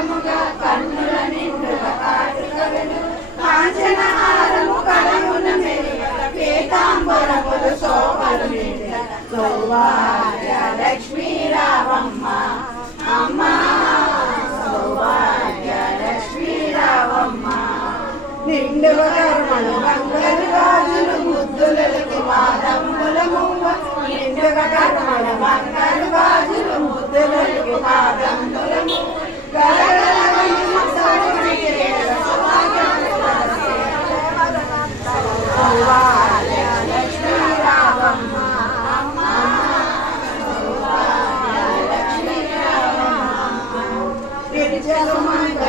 భాగముగా కన్నుల నిండుల కాటిక వెలుగు కాంచన హారము కళమున మెలియ పీతాంబరములు ముద్దులకి పాదముల మువ్వ నిండువ కర్మలు బంగారు ముద్దులకి పాదం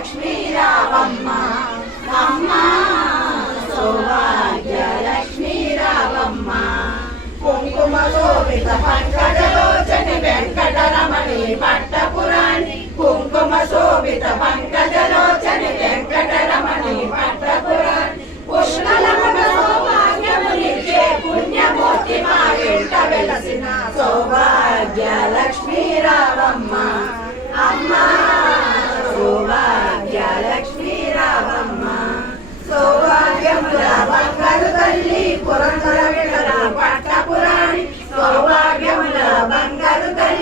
లక్ష్మీ రావమ్మ అమ్మ సౌభాగ్య లక్ష్మీ రావమ్మ కుంకుమ శోభిత పంకజలోచని వెంకటరమణి పట్టపురాణి. కుంకుమ శోభిత పంకజలోచని వెంకటరమణి పట్టపురాణి. పుష్కలమున సౌభాగ్యమునిచ్చే పుణ్యమూర్తి మా వెంట వెలసిన సౌభాగ్య లక్ష్మీ 전부 다